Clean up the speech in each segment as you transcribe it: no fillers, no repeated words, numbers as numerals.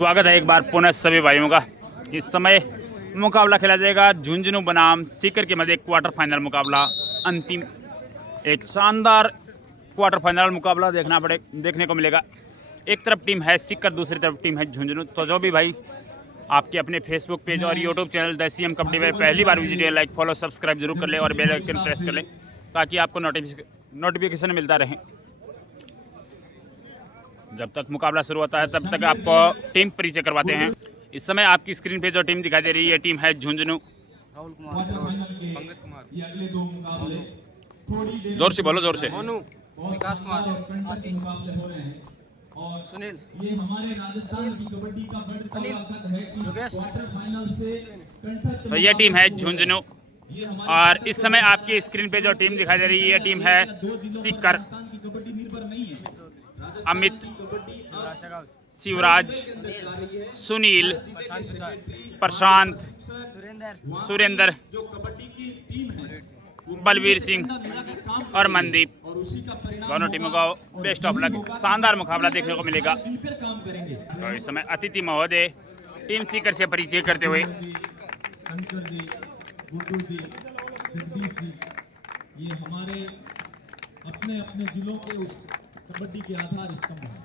स्वागत है एक बार पुनः सभी भाइयों का। इस समय मुकाबला खेला जाएगा झुंझुनू बनाम सीकर के मध्य क्वार्टर फाइनल मुकाबला। अंतिम एक शानदार क्वार्टर फाइनल मुकाबला देखने को मिलेगा। एक तरफ टीम है सीकर, दूसरी तरफ टीम है झुंझुनू। तो जो भी भाई आपके अपने फेसबुक पेज और YouTube channel the CM kabaddi में पहली बार विजिट है, लाइक फॉलो सब्सक्राइब जरूर कर ले और बेल आइकन प्रेस कर ले ताकि आपको नोटिफिकेशन मिलता रहे। जब तक मुकाबला शुरू होता है तब तक आपको टीम परिचय करवाते हैं। इस समय आपकी स्क्रीन पे जो टीम दिखाई दे रही है ये टीम है झुंझुनू। राहुल कुमार, पंकज कुमार, जोर से बोलो, जोर से। मोनू, विकास कुमार, आशीष, सुनील, ये हमारे राजस्थान की कबड्डी का अनिल, योगेश। तो ये टीम है झुंझुनू और इस समय आपकी स्क्रीन पे जो टीम दिखाई दे रही है ये टीम है सीकर। अमित, शिवराज, सुनील, प्रशांत, सुरेंद्र, बलवीर सिंह और मनदीप। दोनों टीमों को बेस्ट ऑफ लक। शानदार मुकाबला देखने को मिलेगा। तो इस समय अतिथि महोदय टीम सीकर से परिचय करते हुए ये हमारे अपने अपने जिलों के उस कबड्डी के आधार स्तंभ हैं।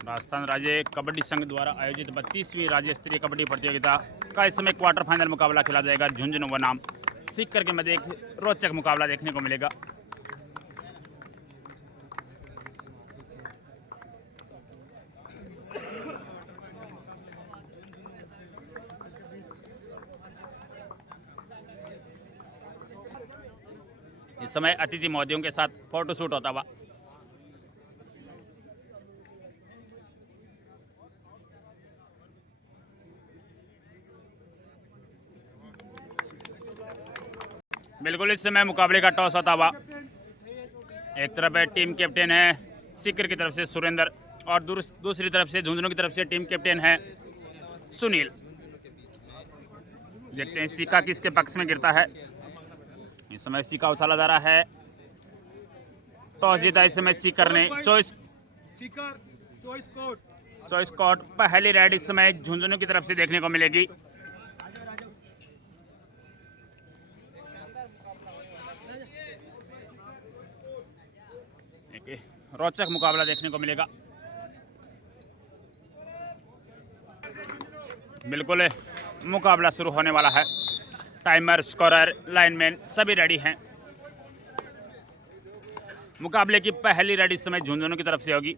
राजस्थान राज्य कबड्डी संघ द्वारा आयोजित 32वीं राज्य स्तरीय कबड्डी प्रतियोगिता का इस समय क्वार्टर फाइनल मुकाबला खेला जाएगा। झुंझुनू बनाम सीकर के मध्य एक रोचक मुकाबला देखने को मिलेगा। इस समय अतिथि महोदयों के साथ फोटो शूट होता हुआ। बिल्कुल इस समय मुकाबले का टॉस होता हुआ। एक तरफ है टीम कैप्टन है सीकर की तरफ से सुरेंद्र और दूसरी तरफ से झुंझुनू की तरफ से टीम कैप्टन है सुनील। देखते हैं सिक्का किसके पक्ष में गिरता है। इस समय सिक्का उछाला जा रहा है। टॉस जीता इस समय सीकर ने। चॉइस कोड पहली रेड इस समय झुंझुनू की तरफ से देखने को मिलेगी। रोचक मुकाबला देखने को मिलेगा। बिल्कुल मुकाबला शुरू होने वाला है। टाइमर, स्कोरर, लाइनमैन सभी रेडी हैं। मुकाबले की पहली रेड इस समय झुंझुनू की तरफ से होगी।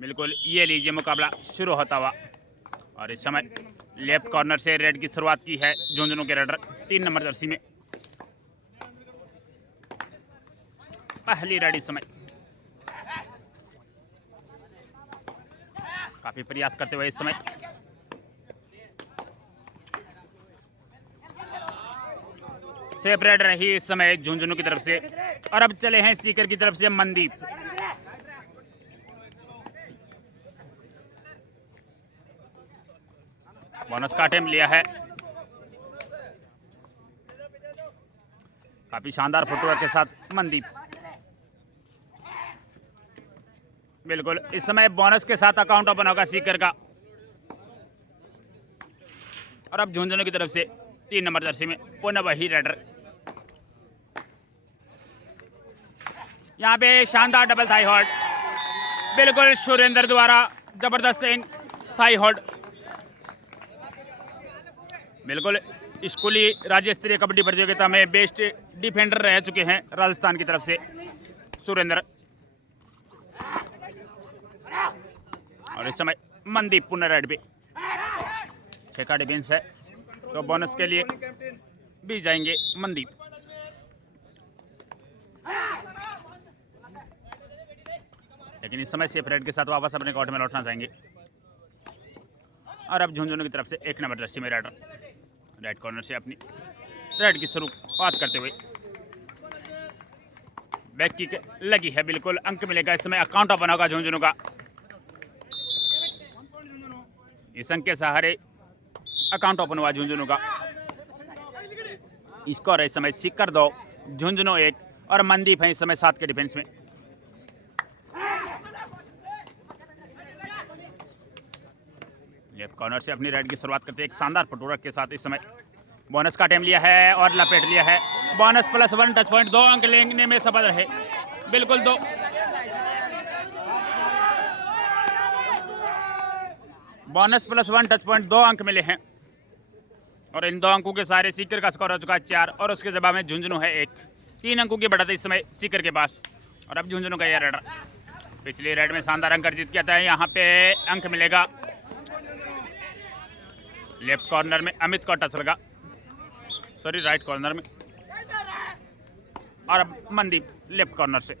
बिल्कुल ये लीजिए मुकाबला शुरू होता हुआ और इस समय लेफ्ट कॉर्नर से रेड की शुरुआत की है झुंझुनू के रेडर 3 नंबर जर्सी में। पहली रेड इस समय काफी प्रयास करते हुए इस समय सेफ रेड रही इस समय झुंझुनू की तरफ से। और अब चले हैं सीकर की तरफ से मनदीप। बोनस का अटेम्प्ट लिया है। काफी शानदार फुटवर्क के साथ मनदीप। बिल्कुल इस समय बोनस के साथ अकाउंट ओपन होगा सीकर का। और अब झुंझुनू की तरफ से 3 नंबर जर्सी में पुनः वही रेडर। यहाँ पे शानदार डबल थाई होल्ड। बिल्कुल सुरेंद्र द्वारा जबरदस्त थाई होल्ड। बिल्कुल स्कूली राज्य स्तरीय कबड्डी प्रतियोगिता में बेस्ट डिफेंडर रह चुके हैं राजस्थान की तरफ से सुरेंद्र। और इस समय मनदीप पुनः रेड पे। 6 का डिफेंस है तो बोनस के लिए भी जाएंगे मनदीप। लेकिन इस समय सेफ रेड के साथ वापस अपने कोर्ट में लौटना चाहेंगे। और अब झुंझुनू की तरफ से 1 नंबर दृष्टि में रेडर राइट कॉर्नर से अपनी रेड की शुरुआत करते हुए बैक किक लगी है, बिल्कुल अंक मिलेगा इस समय। अकाउंट ओपन होगा झुंझुनू का। इस अंक के सहारे अकाउंट ओपन हुआ झुंझुनू का। स्कोर है इस समय सीकर 2 झुंझुनू 1 और मनदीप है इस समय 7 के डिफेंस में। लेफ्ट कॉर्नर से अपनी राइट की शुरुआत करते हैं एक शानदार पटोरक के साथ। इस समय बोनस का टाइम लिया है और लपेट लिया है। बोनस +1 टच पॉइंट 2 अंक लेने में सफल रहे, बिल्कुल 2। बोनस +1 टच पॉइंट 2 अंक मिले हैं और इन 2 अंकों के सारे सीकर का स्कोर हो चुका है 4 और उसके जवाब में झुंझुनू है 1। 3 अंकों की बढ़त इस समय सीकर के पास। और अब झुंझुनू का यह रेडर पिछली रेड में शानदार अंक अर्जित किया था, यहाँ पे अंक मिलेगा। लेफ्ट कॉर्नर में अमित का टच लगा, सॉरी राइट कॉर्नर में। और अब मनदीप लेफ्ट कॉर्नर से।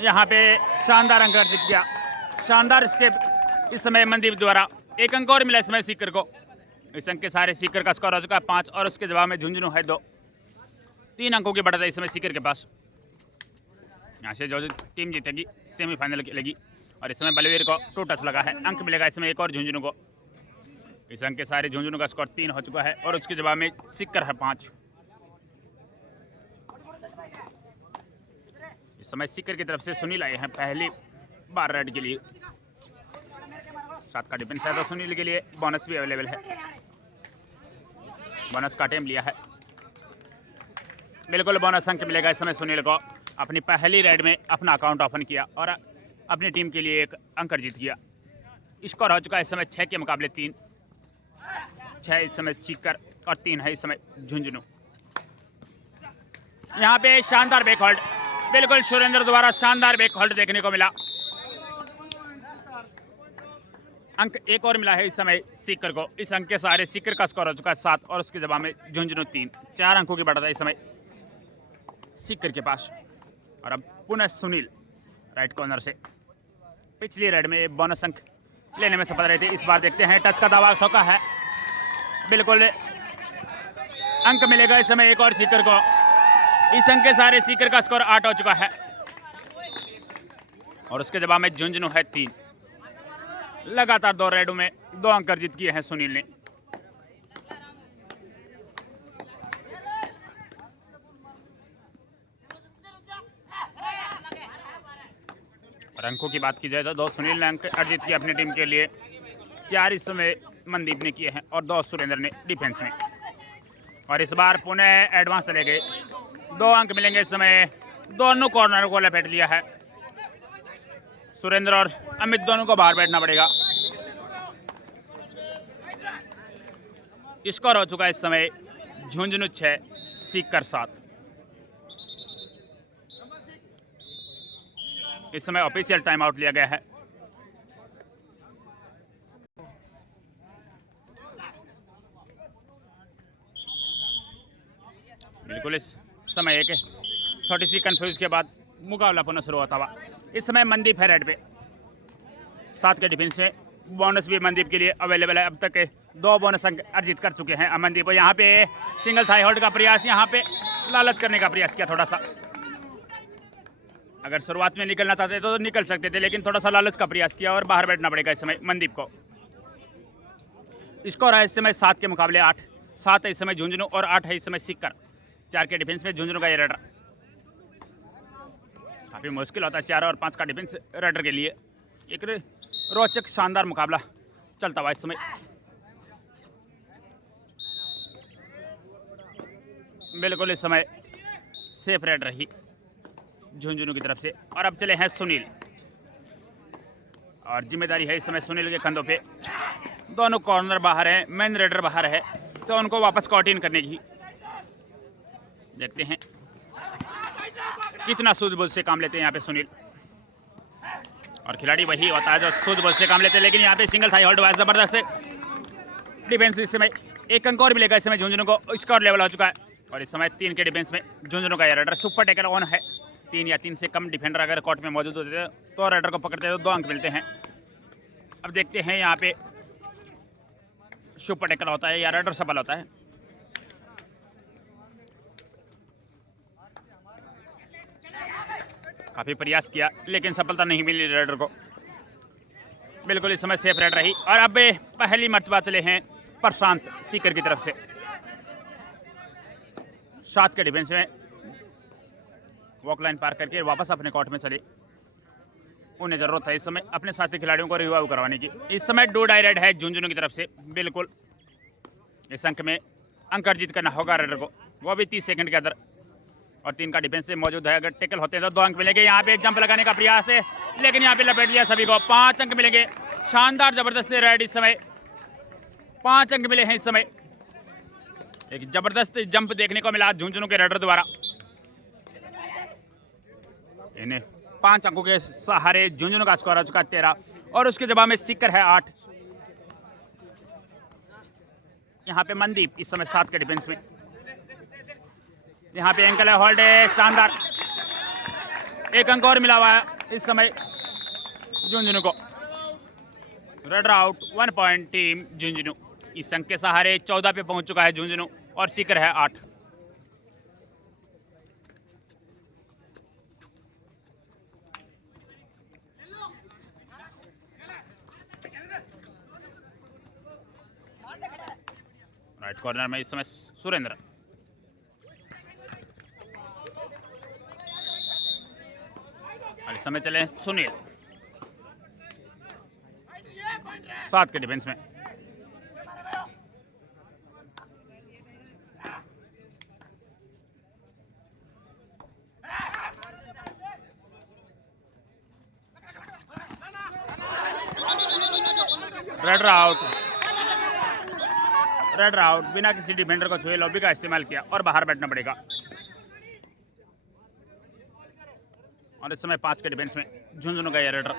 यहाँ पे शानदार अंक अर्जित किया, शानदार स्केप इस समय मनदीप द्वारा। 1 अंक और मिला इस समय सीकर को। इस अंक के सारे सीकर का स्कोर हो चुका है 5 और उसके जवाब में झुंझुनू है 2। 3 अंकों की बढ़त है इस समय सीकर के पास। यहाँ से जो टीम जीतेगी सेमीफाइनल खेलेगी। और इस समय बलवीर को 2 टच लगा है, अंक मिलेगा इसमें 1 और झुंझुनू को। इस अंक के सारे झुंझुनू का स्कोर 3 हो चुका है और उसके जवाब में सीकर है 5। इस समय सीकर की तरफ से सुनील आए हैं पहली बार रेड के लिए। 7 का डिफेंस है तो सुनील के लिए बोनस भी अवेलेबल है। बोनस का टाइम लिया है, बिल्कुल बोनस अंक मिलेगा इस समय सुनील को। अपनी पहली रेड में अपना अकाउंट ओपन किया और अपनी टीम के लिए 1 अंक जीत किया। स्कोर हो चुका है इस समय 6 के मुकाबले 3। 6 इस समय सीकर और 3 है इस समय झुंझुनू। यहाँ पे शानदार बैक होल्ड, बिल्कुल सुरेंद्र द्वारा शानदार बैक होल्ड देखने को मिला। अंक 1 और मिला है इस समय सीकर को। इस अंक के सहारे सीकर का स्कोर हो चुका है 7 और उसके जवाब में झुंझुनू 3। 4 अंकों की बढ़त है इस समय सीकर के पास। और अब पुनः सुनील राइट कॉर्नर से पिछली रेड में बोनस अंक लेने में सफल रहे थे। इस बार देखते हैं, टच का दावा ठोका है, बिल्कुल अंक मिलेगा इस समय 1 और सीकर को। इस अंक के सहारे सीकर का स्कोर 8 हो चुका है और उसके जवाब में झुंझुनू है 3। लगातार 2 रेडों में 2 अंक अर्जित किए हैं सुनील ने। और अंकों की बात की जाए तो 2 सुनील ने अंक अर्जित किए अपनी टीम के लिए। 4 इस समय मनदीप ने किए हैं और 2 सुरेंद्र ने डिफेंस में। और इस बार पुनः एडवांस चले गए। 2 अंक मिलेंगे इस समय। दोनों कॉर्नर को लपेट लिया है सुरेंद्र और अमित, दोनों को बाहर बैठना पड़ेगा। स्कोर हो चुका है इस समय झुंझुनू 6 सीकर 7। इस समय ऑफिशियल टाइम आउट लिया गया है। बिल्कुल इस समय एक छोटी सी कंफ्यूज के बाद मुकाबला पुनः शुरू होता हुआ। इस समय मनदीप है रेड पे 7 के डिफेंस में। बोनस भी मनदीप के लिए अवेलेबल है। अब तक 2 बोनस अंक अर्जित कर चुके हैं मनदीप। यहाँ पे सिंगल थाई होल्ड का प्रयास, यहाँ पे लालच करने का प्रयास किया थोड़ा सा। अगर शुरुआत में निकलना चाहते तो निकल सकते थे, लेकिन थोड़ा सा लालच का प्रयास किया और बाहर बैठना पड़ेगा इस समय मनदीप को। स्कोर है इस समय 7 के मुकाबले 8। 7 है इस समय झुंझुनू और 8 है इस समय सीकर। 4 के डिफेंस में झुंझुनू का ये रेडर काफ़ी मुश्किल होता है। 4 और 5 का डिफेंस रेडर के लिए एक रोचक शानदार मुकाबला चलता हुआ इस समय। बिल्कुल इस समय सेफ रेड रही झुंझुनू की तरफ से। और अब चले हैं सुनील और जिम्मेदारी है इस समय सुनील के कंधों पे। दोनों कॉर्नर बाहर हैं, मेन रेडर बाहर है, तो उनको वापस कॉट इन करने की। देखते हैं कितना सूझबूझ से काम लेते हैं यहाँ पे सुनील। और खिलाड़ी वही होता है जो सूझबूझ से काम लेते हैं, लेकिन यहाँ पे सिंगल थाई होल्ड हुआ है जबरदस्त डिफेंस। इस समय 1 अंक और मिलेगा इस समय झुंझुनू को, स्कोर लेवल हो चुका है। और इस समय 3 के डिफेंस में झुंझुनू का रेडर सुपर टैकल ऑन है। 3 या 3 से कम डिफेंडर अगर कोर्ट में मौजूद होते तो रेडर को पकड़ते तो 2 अंक मिलते हैं। अब देखते हैं यहाँ पे सुपर टैकल होता है या रेडर सफल होता है। काफी प्रयास किया लेकिन सफलता नहीं मिली रेडर को। बिल्कुल इस समय सेफ रेड रही। और अब पहली मर्तबा चले हैं प्रशांत सीकर की तरफ से। 7 के डिफेंस में वॉक लाइन पार करके वापस अपने कोर्ट में चले। उन्हें जरूरत है इस समय अपने साथी खिलाड़ियों को रिवाइव करवाने की। इस समय डू डाई रेड है झुंझुनू की तरफ से। बिल्कुल इस अंक में अंक अर्जित करना होगा रेडर को, वो भी 30 सेकंड के अंदर। और 3 का डिफेंस से मौजूद है, अगर टैकल होते हैं तो 2 अंक मिलेंगे। यहाँ पे एक जंप लगाने का प्रयास है लेकिन यहाँ पे लपेट दिया सभी को। 5 अंक मिलेंगे। शानदार जबरदस्त रेड इस समय 5 अंक मिले हैं इस समय। एक जबरदस्त जंप देखने को मिला झुंझुनू के रेडर द्वारा। इन्हें 5 अंकों के सहारे झुंझुनू का स्कोर हो चुका 13 और उसके जवाब में सीकर है 8। यहाँ पे मनदीप इस समय 7 के डिफेंस में। यहाँ पे एंकल है होल्ड है, शानदार 1 अंक और मिला हुआ है इस समय झुंझुनू को। Raider out 1 point team Jhunjhunu. इस अंक के सहारे 14 पे पहुंच चुका है झुंझुनू और सीकर है 8। राइट कॉर्नर में इस समय सुरेंद्र। और इस समय चले सुनील 7 के डिफेंस में। Raider out. रेडर आउट बिना किसी डिफेंडर को छुए लॉबी का इस्तेमाल किया और बाहर बैठना पड़ेगा। और इस समय 5 के डिफेंस में झुंझुनू का यह रेडर।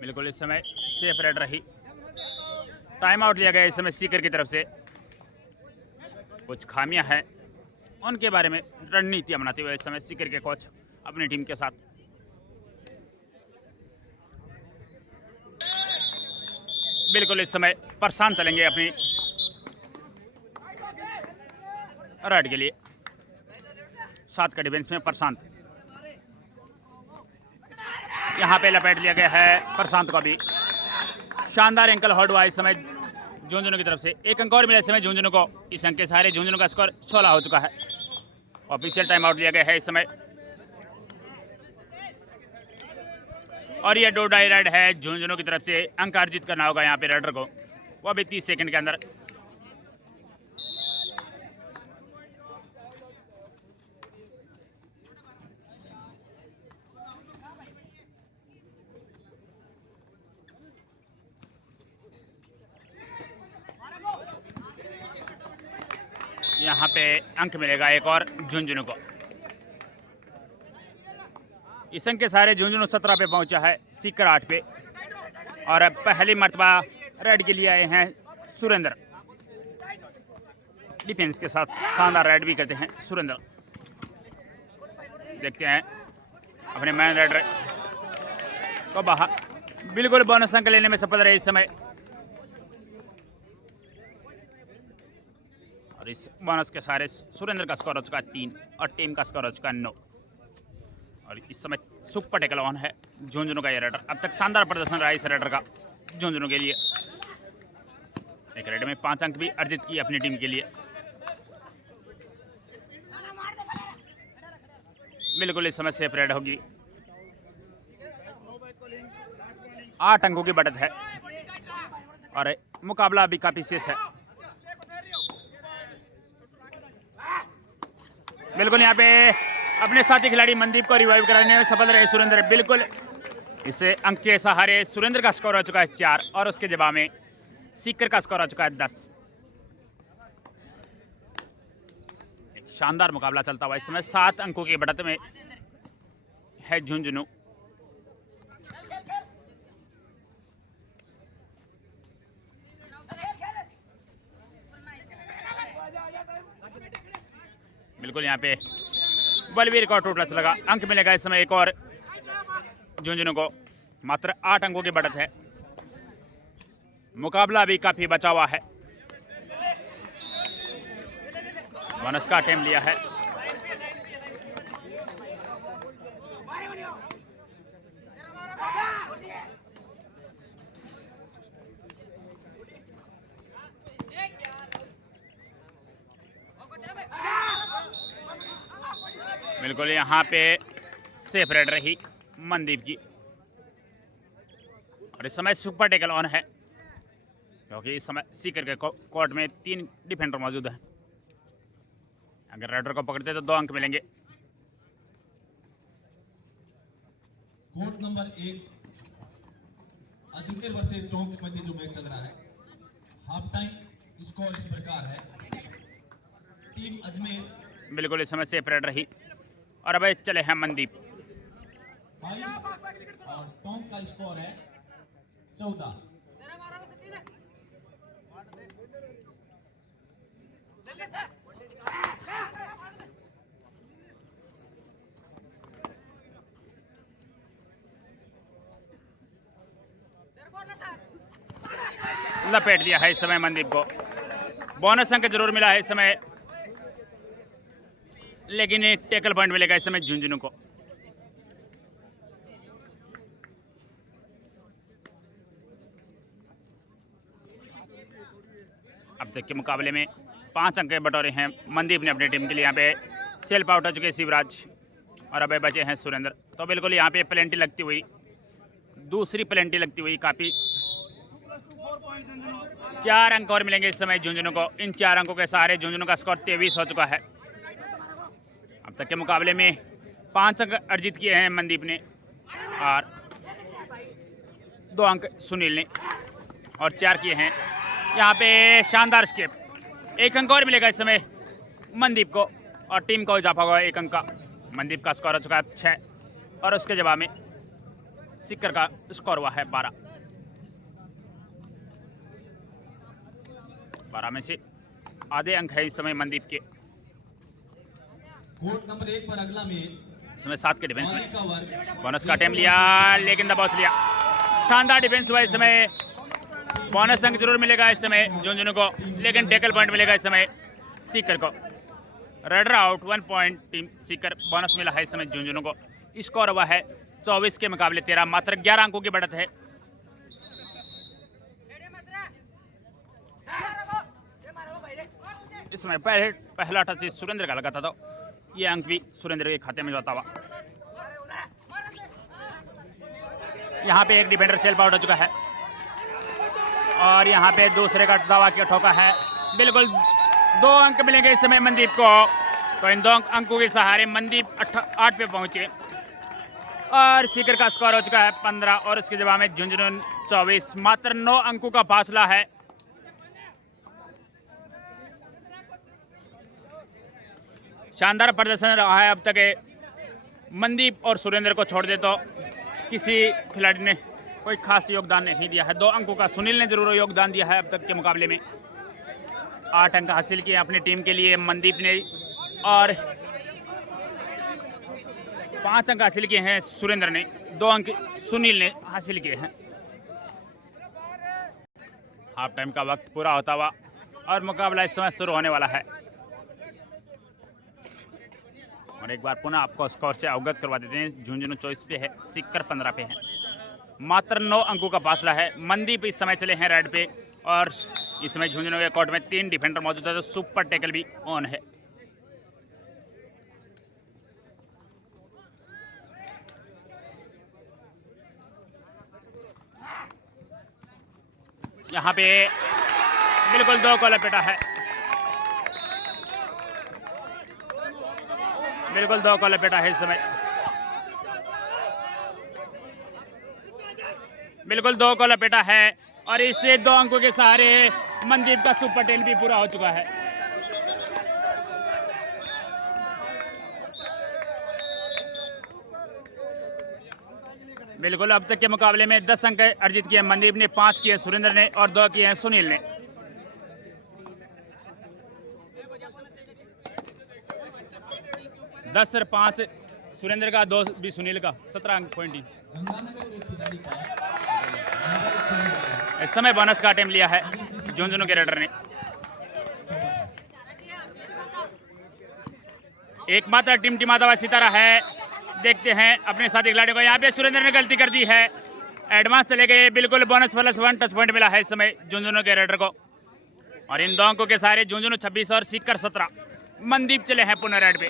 बिल्कुल इस समय सेफ रेड रही। टाइम आउट लिया गया इस समय सीकर की तरफ से। कुछ खामियां हैं उनके बारे में रणनीतियां बनाते हुए इस समय सीकर के कोच अपनी टीम के साथ। बिल्कुल इस समय प्रशांत चलेंगे अपनी रेड के लिए। 7 का डिफेंस में प्रशांत। यहाँ पे लपेट लिया गया है प्रशांत को भी। शानदार एंकल होल्ड हुआ इस समय झुंझुनू की तरफ से। 1 अंक और मिला इस समय झुंझुनू को। इस अंक के सहारे झुंझुनू का स्कोर 16 हो चुका है। ऑफिशियल टाइम आउट लिया गया है इस समय। और ये डो डाई रेड है झुंझुनू की तरफ से। अंक अर्जित करना होगा यहाँ पे रेडर को, वो भी 30 सेकंड के अंदर। यहाँ पे अंक मिलेगा एक और झुंझुनू को। इस अंक के सारे झुंझुनू 17 पे पहुंचा है, सीकर 8 पे। और अब पहली मर्तबा रेड के लिए आए हैं सुरेंद्र। डिफेंस के साथ शानदार रेड भी करते हैं सुरेंद्र। देखते हैं अपने मैन रेड को बाहर। बिल्कुल बोनस अंक लेने में सफल रहे इस समय। और इस बोनस के सारे सुरेंद्र का स्कोर हो चुका है 3 और टीम का स्कोर हो चुका है 9। और इस समय सुपर टैकल ऑन है झुंझुनू का ये रेडर। अब तक शानदार प्रदर्शन रहा इस रेडर का झुंझुनू के लिए। एक रेड में 5 अंक भी अर्जित किए अपनी टीम के लिए। बिल्कुल इस समय सेफ रेड होगी। 8 अंकों की बढ़त है और मुकाबला अभी काफी शेष है। बिल्कुल यहाँ पे अपने साथी खिलाड़ी मनदीप को रिवाइव कराने में सफल रहे सुरेंद्र। बिल्कुल इसे अंक के सहारे सुरेंद्र का स्कोर हो चुका है 4 और उसके जवाब में सीकर का स्कोर हो चुका है 10। एक शानदार मुकाबला चलता हुआ इस समय 7 अंकों की बढ़त में है झुंझुनू। बिल्कुल यहाँ पे बलवीर को टोटल लगा, अंक मिलेगा इस समय एक और झुंझुनू को। मात्र 8 अंकों की बढ़त है, मुकाबला भी काफी बचा हुआ है। बोनस का अटेम्प्ट लिया है। बिल्कुल यहाँ पे सेफ रेड रही मनदीप की और इस समय सुपर टेकल ऑन है क्योंकि इस समय सीकर के कोर्ट में 3 डिफेंडर मौजूद हैं। अगर रेडर को पकड़ते तो 2 अंक मिलेंगे। Court number 1 Ajmer versus Tonk के मध्य जो मैच चल रहा है, हाफ टाइम स्कोर इस प्रकार है। टीम अजमेर बिल्कुल इस समय सेफ रेड रही और अब चले हैं मनदीप। 22 और टोंक का स्कोर है 14। लपेट दिया है इस समय मनदीप को। बोनस अंक जरूर मिला है इस समय, लेकिन ये टेकल पॉइंट मिलेगा इस समय झुंझुनू को। अब तक के मुकाबले में 5 अंक बटोरे हैं मनदीप ने अपनी टीम के लिए। यहाँ पे सेल्फ आउट हो चुके शिवराज और अब बचे हैं सुरेंद्र। तो बिल्कुल यहाँ पे प्लेंटी लगती हुई, दूसरी प्लेंटी लगती हुई काफ़ी 4 अंक और मिलेंगे इस समय झुंझुनू को। इन 4 अंकों के सहारे झुंझुनू का स्कोर 23 हो चुका है। अब तक के मुकाबले में 5 अंक अर्जित किए हैं मनदीप ने और 2 अंक सुनील ने और 4 किए हैं यहाँ पे शानदार स्केप। 1 अंक और मिलेगा इस समय मनदीप को और टीम को इजाफा हुआ 1 अंक का। मनदीप का स्कोर हो चुका है 6 और उसके जवाब में सीकर का स्कोर हुआ है 12। 12 में से आधे अंक है इस समय मनदीप के। कोर्ट नंबर 1 पर अगला मैच इसमें 7 के डिफेंस में का वर्ग बोनस का अटेम्प्ट लिया, लेकिन दबाव लिया। शानदार डिफेंस हुआ इस समय। बोनस अंक जरूर मिलेगा इस समय झुंझुनू को, लेकिन टेकल पॉइंट मिलेगा इस समय सीकर को। Raider out 1 point team Sikar. Bonus मिला है इस समय झुंझुनू को। स्कोर हुआ है 24 के मुकाबले 13। मात्र 11 अंकों की बढ़त है। इस समय पहला टच सुरेंद्र का लगा था, तो ये अंक भी सुरेंद्र के खाते में जाता हुआ। यहाँ पे एक डिफेंडर सेल्फ आउट हो चुका है और यहाँ पे दूसरे का दावा किया ठोका है। बिल्कुल 2 अंक मिलेंगे इस समय मनदीप को। तो इन 2 अंकों के सहारे मनदीप 8 पे पहुंचे और सीकर का स्कोर हो चुका है 15 और इसके जवाब में झुंझुनू 24। मात्र 9 अंकों का फासला है। शानदार प्रदर्शन रहा है अब तक। मनदीप और सुरेंद्र को छोड़ दे तो किसी खिलाड़ी ने कोई खास योगदान नहीं दिया है। 2 अंकों का सुनील ने जरूर योगदान दिया है अब तक के मुकाबले में। 8 अंक हासिल किए अपनी टीम के लिए मनदीप ने और 5 अंक हासिल किए हैं सुरेंद्र ने। 2 अंक सुनील ने हासिल किए हैं। हाफ टाइम का वक्त पूरा होता हुआ और मुकाबला इस समय शुरू होने वाला है। और एक बार पुनः आपको स्कोर से अवगत करवा देते हैं। झुंझुनू 24 पे है, सीकर 15 पे है। मात्र 9 अंकों का फासला है। मनदीप इस समय चले हैं रेड पे और इस समय झुंझुनू के कोर्ट में 3 डिफेंडर मौजूद है, तो सुपर टैकल भी ऑन है। यहाँ पे बिल्कुल 2 को लपेटा है। बिल्कुल 2 को लपेटा है इस समय, बिल्कुल 2 को लपेटा है और इससे 2 अंकों के सहारे मनदीप का सुपर 10 भी पूरा हो चुका है। बिल्कुल अब तक के मुकाबले में 10 अंक अर्जित किए मनदीप ने, 5 किए सुरेंद्र ने और 2 किए हैं सुनील ने। दस और 5 सुरेंद्र का, 2 भी सुनील का, 17 अंक पॉइंट ही। गंगानगर के खिलाड़ी का इस समय बोनस का अटेम्प्ट लिया है झुंझुनू के रेडर ने। एकमात्र टिमटिमाता हुआ सितारा है, देखते हैं अपने साथी खिलाड़ी को। यहाँ पे सुरेंद्र ने गलती कर दी है, एडवांस चले गए, बिल्कुल बोनस +1 टच पॉइंट मिला है इस समय झुंझुनू के रेडर को। और इन 2 अंकों के सारे झुंझुनू 26 और सीकर 17, मनदीप चले हैं पुनः रेड पे।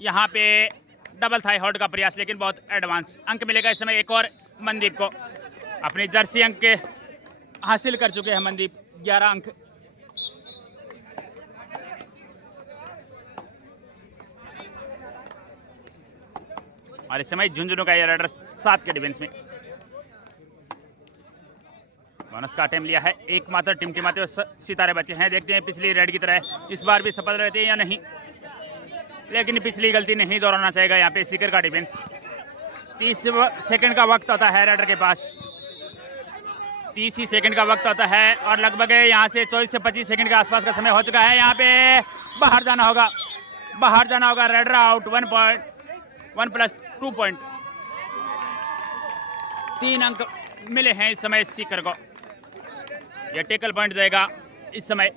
यहाँ पे डबल थाई हॉट का प्रयास, लेकिन बहुत एडवांस अंक मिलेगा इस समय एक और मनदीप को। अपनी जर्सी अंक के हासिल कर चुके हैं मनदीप, 11 अंक। और इस समय झुंझुनू का ये रेडर 7 के डिफेंस में। बोनस का अटेम्प्ट लिया है, एकमात्र टिमटिमाते सितारे बचे हैं। देखते हैं पिछली रेड की तरह इस बार भी सफल रहते हैं या नहीं, लेकिन पिछली गलती नहीं दोहराना चाहेगा यहाँ पे सीकर का डिफेंस। 30 सेकंड का वक्त होता है रेडर के पास, 30 ही सेकंड का वक्त होता है और लगभग यहाँ से 24 से 25 सेकंड के आसपास का समय हो चुका है। यहाँ पे बाहर जाना होगा, बाहर जाना होगा। रेडर आउट, 1 +2 पॉइंट, 3 अंक मिले हैं इस समय सीकर को। यह टेकल पॉइंट जाएगा इस समय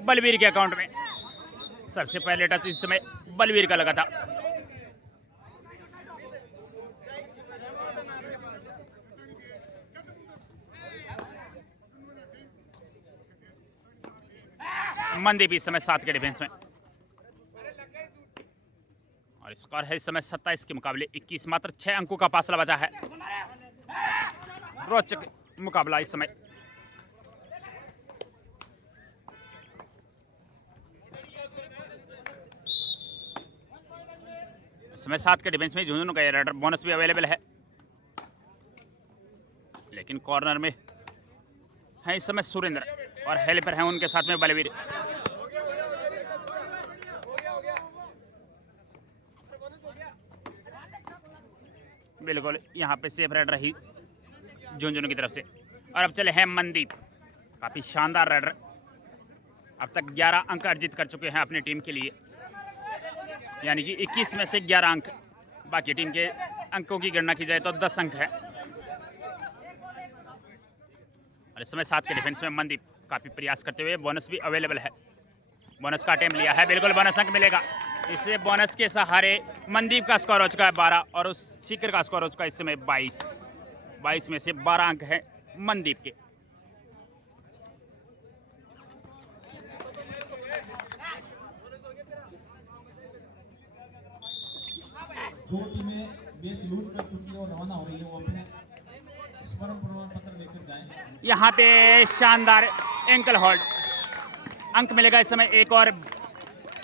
बलवीर के अकाउंट में। सबसे पहले टच इस समय बलवीर का लगा था। मनदीप इस समय 7 के डिफेंस में और स्कोर है इस समय 27 के मुकाबले 21, मात्र 6 अंकों का फासला बचा है। रोचक मुकाबला इस समय। इस समय 7 के डिफेंस में झुंझुनू का रेडर, बोनस भी अवेलेबल है, लेकिन कॉर्नर में है इस समय सुरेंद्र और हेल्पर हैं उनके साथ में बलवीर। बिल्कुल यहाँ पे सेफ रेडर रही झुंझुनू की तरफ से। और अब चले हैं मनदीप, काफ़ी शानदार रेडर, अब तक 11 अंक अर्जित कर चुके हैं अपनी टीम के लिए, यानी कि 21 में से 11 अंक। बाकी टीम के अंकों की गणना की जाए तो 10 अंक है। और इस समय 7 के डिफेंस में मनदीप काफ़ी प्रयास करते हुए, बोनस भी अवेलेबल है, बोनस का अटेम्प्ट लिया है, बिल्कुल बोनस अंक मिलेगा। इससे बोनस के सहारे मनदीप का स्कोर हो चुका है 12 और उस सीकर का स्कोर हो चुका है इस समय 22 में से 12 अंक है मनदीप के। जो टीमें मैच लूज कर चुकी है और रवाना हो रही है वो अपने स्मरण प्रमाण पत्र लेकर जाएं। यहाँ पे शानदार एंकल होल्ड, अंक मिलेगा इस समय एक और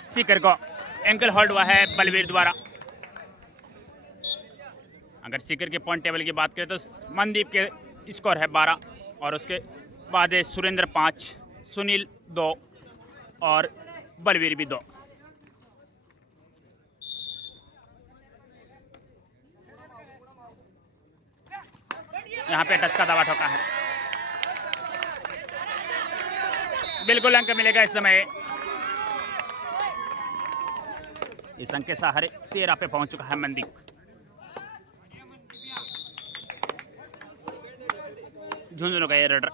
सीकर को। एंकल होल्ड हुआ है बलवीर द्वारा। अगर सीकर के पॉइंट टेबल की बात करें तो मनदीप के स्कोर है 12 और उसके बाद है सुरेंद्र 5, सुनील 2 और बलवीर भी 2। यहाँ पे टच का दावा ठोका है, बिल्कुल अंक मिलेगा इस समय। इस अंक के सहारे 13 पे पहुंच चुका है मनदीप। झुंझुनू का ये रेडर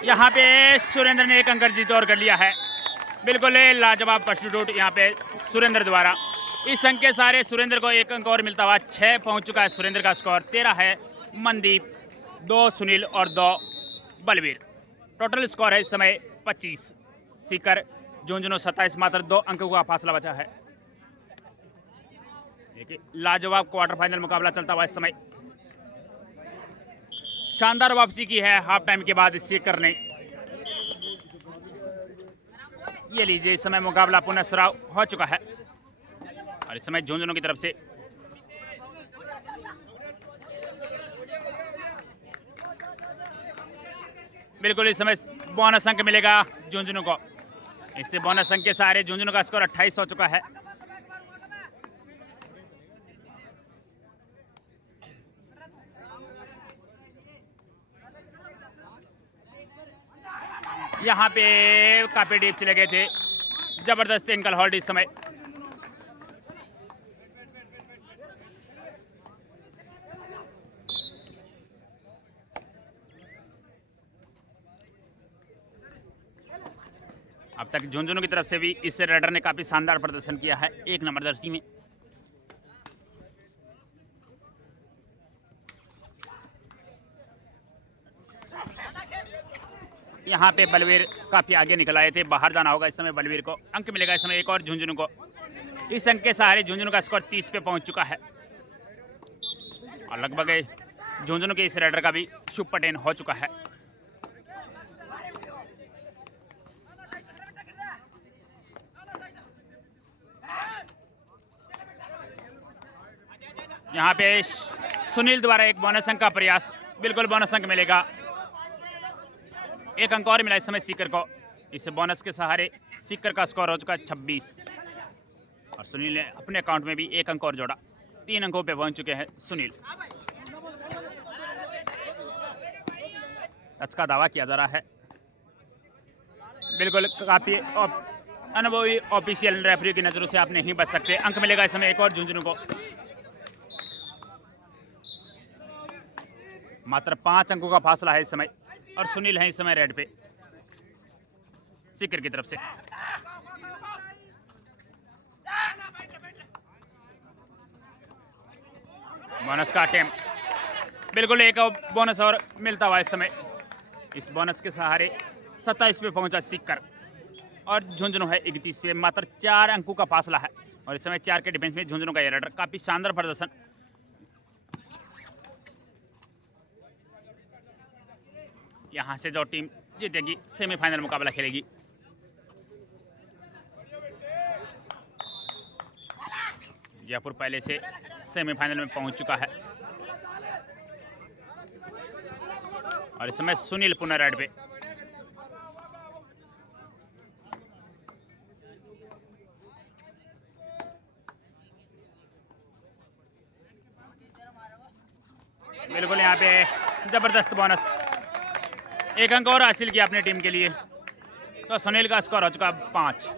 यहाँ पे सुरेंद्र ने 1 अंक अर्जित और कर लिया है, बिल्कुल लाजवाब सब्स्टिट्यूट यहाँ पे सुरेंद्र द्वारा। इस अंक के सारे सुरेंद्र को 1 अंक और मिलता हुआ 6 पहुँच चुका है सुरेंद्र का स्कोर। 13 है मनदीप, 2 सुनील और 2 बलवीर। टोटल स्कोर है इस समय 25। सीकर झुंझुनू 27, मात्र 2 अंकों का फासला बचा है। देखिए लाजवाब क्वार्टर फाइनल मुकाबला चलता हुआ इस समय। शानदार वापसी की है हाफ टाइम के बाद सीकर ने। ये लीजिए इस समय मुकाबला पुनः शुरू हो चुका है और इस समय झुंझुनू की तरफ से बिल्कुल इस समय बोनस अंक मिलेगा झुंझुनू को। इससे बोनस अंक के सहारे झुंझुनू का स्कोर 28 हो चुका है। यहाँ पे काफी डीप चले गए थे, जबरदस्त एंकल होल्ड इस समय। अब तक झुंझुनू की तरफ से भी इस रेडर ने काफी शानदार प्रदर्शन किया है 1 नंबर जर्सी में। यहाँ पे बलवीर काफी आगे निकल आए थे, बाहर जाना होगा इस समय बलवीर को। अंक मिलेगा इस समय एक और झुंझुनू को। इस अंक के सहारे झुंझुनू का स्कोर 30 पे पहुंच चुका है और लगभग झुंझुनू के इस रेडर का भी सुपर 10 हो चुका है। यहाँ पे सुनील द्वारा एक बोनस अंक का प्रयास, बिल्कुल बोनस अंक मिलेगा। 1 अंक और मिला इस समय सीकर को। इस बोनस के सहारे सीकर का स्कोर हो चुका है 26 और सुनील ने अपने अकाउंट में भी 1 अंक और जोड़ा। 3 अंकों पे पहुंच चुके हैं सुनील। टच का दावा किया जा रहा है। बिल्कुल काफी अनुभवी ऑफिशियल रेफरी की नजरों से आप नहीं बच सकते। अंक मिलेगा इस समय एक और झुंझुनू को। मात्र 5 अंकों का फासला है इस समय और सुनील है इस समय रेड पे सीकर की तरफ से। बोनस का अटेम्प्ट, बिल्कुल एक बोनस और मिलता हुआ इस समय। इस बोनस के सहारे 27 पे पहुंचा सीकर और झुंझुनू है 31 पे। मात्र 4 अंकों का फासला है और इस समय 4 के डिफेंस में झुंझुनू का ये रेडर काफी शानदार प्रदर्शन। यहां से जो टीम जीतेगी सेमीफाइनल मुकाबला खेलेगी। जयपुर पहले से सेमीफाइनल में पहुंच चुका है और इस समय सुनील पुनः रेड पे। बिल्कुल यहाँ पे जबरदस्त बोनस, 1 अंक और हासिल किया अपनी टीम के लिए। तो सुनील का स्कोर हो चुका 5।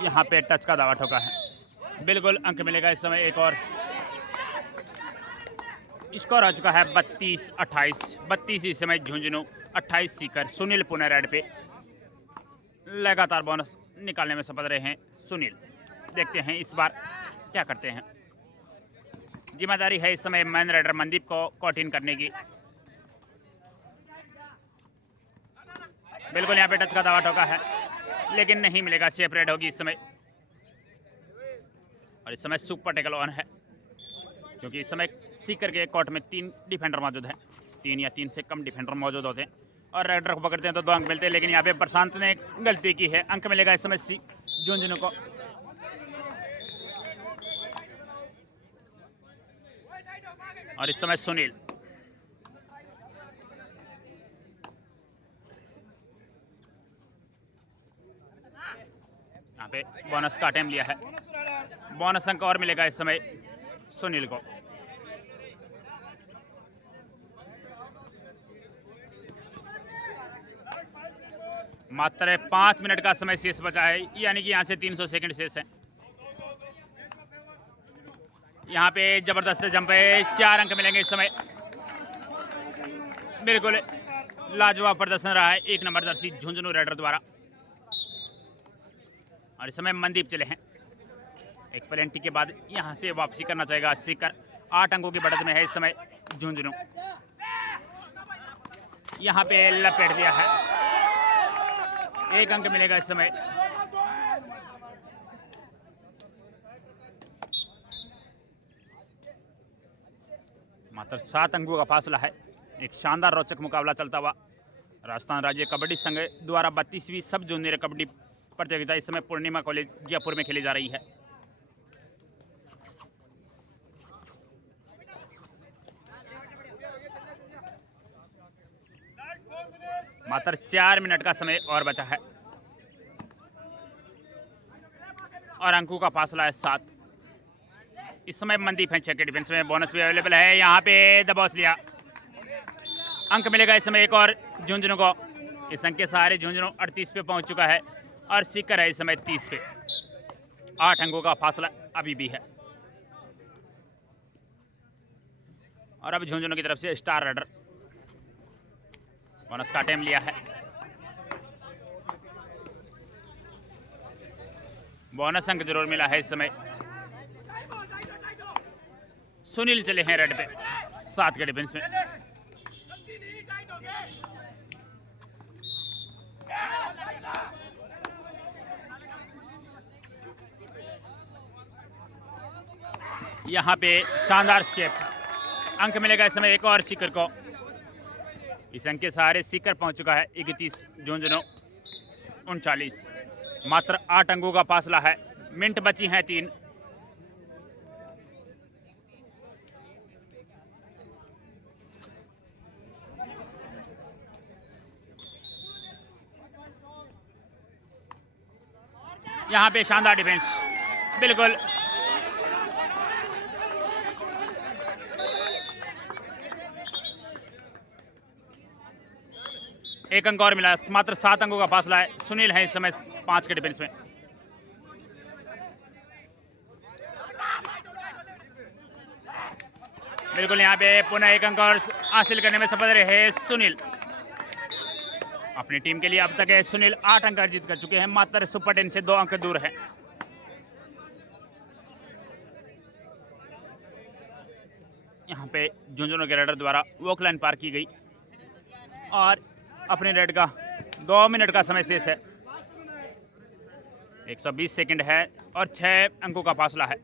यहाँ पे टच का दावा ठोका है, बिल्कुल अंक मिलेगा इस समय एक और। स्कोर हो चुका है 32-28। 32 इस समय झुंझुनू, 28 सीकर। सुनील पुनः रेड पे। लगातार बोनस निकालने में सफल रहे हैं सुनील। देखते हैं इस बार क्या करते हैं। जिम्मेदारी है इस समय मैन राइडर मनदीप को कॉटिन करने की। बिल्कुल यहाँ पे टच का दावा ठोका है लेकिन नहीं मिलेगा। सेफ रेड होगी इस समय और इस समय सुपर टेकल ऑन है क्योंकि इस समय सीकर के कोर्ट में 3 डिफेंडर मौजूद हैं। 3 या 3 से कम डिफेंडर मौजूद होते हैं और रेडर को पकड़ते हैं तो 2 अंक मिलते हैं। लेकिन यहाँ पे प्रशांत ने गलती की है। अंक मिलेगा इस समय झुंझुनू को। और इस समय सुनील, यहाँ पे बोनस का अटेम्प्ट लिया है। बोनस अंक और मिलेगा इस समय सुनील को। मात्र 5 मिनट का समय शेष बचा है, यानी कि यहाँ से 300 सेकंड शेष है। यहाँ पे जबरदस्त जंप है। 4 अंक मिलेंगे इस समय। बिल्कुल लाजवाब प्रदर्शन रहा है 1 नंबर जर्सी झुंझुनू रेडर द्वारा। और इस समय मनदीप चले हैं। एक पेनल्टी के बाद यहाँ से वापसी करना चाहेगा सीकर। 8 अंकों की बढ़त में है इस समय झुंझुनू। यहाँ पे लपेट दिया है, 1 अंक मिलेगा इस समय। मात्र 7 अंकों का फासला है। एक शानदार रोचक मुकाबला चलता हुआ राजस्थान राज्य कबड्डी संघ द्वारा 32वीं सब जूनियर कबड्डी प्रतियोगिता इस समय पूर्णिमा कॉलेज जयपुर में खेली जा रही है। मात्र 4 मिनट का समय और बचा है और अंकों का फासला है 7। इस समय मनदीप है 6 के डिफेंस में। बोनस भी अवेलेबल है। यहाँ पे दबाव लिया, अंक मिलेगा इस समय एक और झुंझुनू को। इस अंक के सहारे झुंझुनू 38 पे पहुंच चुका है और सीकर है इस समय 30 पे। 8 अंकों का फासला अभी भी है। और अब झुंझुनू की तरफ से स्टार राइडर बोनस का टाइम लिया है। बोनस अंक जरूर मिला है इस समय। सुनील चले हैं रेड पे 7 के डिफेंस में। यहाँ पे शानदार स्टेप, अंक मिलेगा इस समय एक और सीकर को। इस अंक के सहारे सीकर पहुंच चुका है 31, झुंझुनू 39। मात्र 8 अंकों का फासला है। मिनट बची हैं 3। यहाँ पे शानदार डिफेंस, बिल्कुल एक अंक और मिला। मात्र 7 अंकों का फासला है। सुनील है इस समय 5 के डिफेंस में। बिल्कुल यहाँ पे पुनः 1 अंक और हासिल करने में सफल रहे सुनील। अपनी टीम के लिए अब तक है सुनील 8 अंक अर्जित कर चुके हैं। मात्र सुपर 10 से 2 अंक दूर है। यहाँ पे झुंझुनू के रेडर द्वारा वॉक लाइन पार की गई और अपने रेड का 2 मिनट का समय शेष है। 120 सेकंड है और 6 अंकों का फासला है।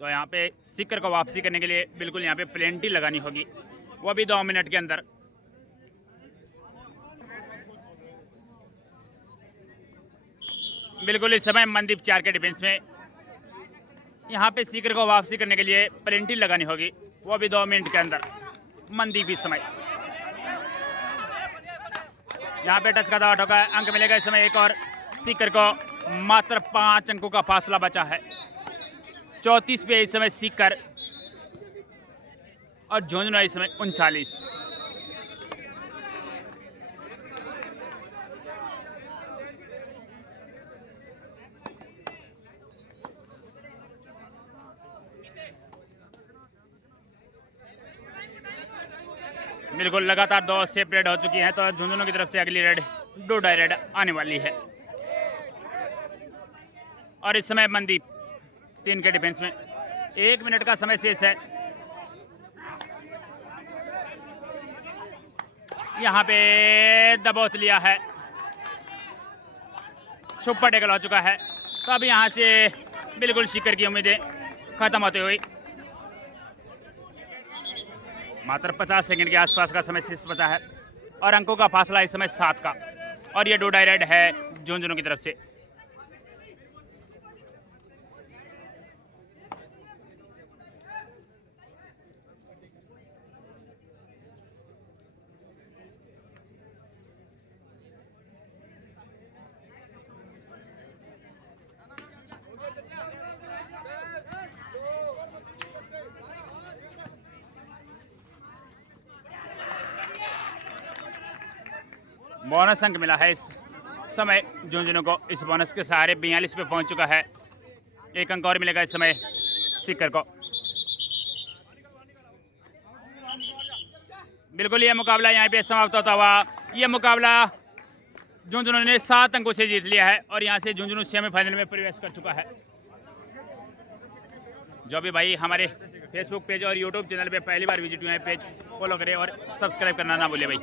तो यहाँ पे सीकर को वापसी करने के लिए बिल्कुल यहाँ पे प्लेंटी लगानी होगी, वो भी 2 मिनट के अंदर। बिल्कुल इस समय मनदीप 4 के डिफेंस में। यहाँ पे सीकर को वापसी करने के लिए प्लेंटी लगानी होगी, वो भी 2 मिनट के अंदर। मनदीप इस समय यहाँ पे टच का दावा ठोका है, अंक मिलेगा इस समय एक और सीकर को। मात्र 5 अंकों का फासला बचा है। 34 पे इस समय सीकर और झुंझुनू इस समय 39। बिल्कुल लगातार 2 सेफ रेड हो चुकी हैं, तो झुंझुनू की तरफ से अगली रेड डो डाई रेड आने वाली है। और इस समय मनदीप 3 के डिफेंस में। 1 मिनट का समय शेष है। यहाँ पे दबोच लिया है, सुपर टेकल हो चुका है। तो अब यहाँ से बिल्कुल सीकर की उम्मीदें खत्म होते हुए मात्र 50 सेकंड के आसपास का समय शेष बचा है और अंकों का फासला इस समय 7 का। और ये डो डाई रेड है झुंझुनू की तरफ से। बोनस अंक मिला है इस समय झुंझुनू को। इस बोनस के सहारे 42 पे पहुंच चुका है। 1 अंक और मिलेगा इस समय सीकर को। बिल्कुल ये मुकाबला यहाँ पे समाप्त होता हुआ। ये मुकाबला झुंझुनू ने 7 अंकों से जीत लिया है और यहाँ से झुंझुनू सेमीफाइनल में प्रवेश कर चुका है। जो भी भाई हमारे फेसबुक पेज और यूट्यूब चैनल पे पहली बार विजिट हुए हैं, पेज फॉलो करें और सब्सक्राइब करना ना भूले भाई।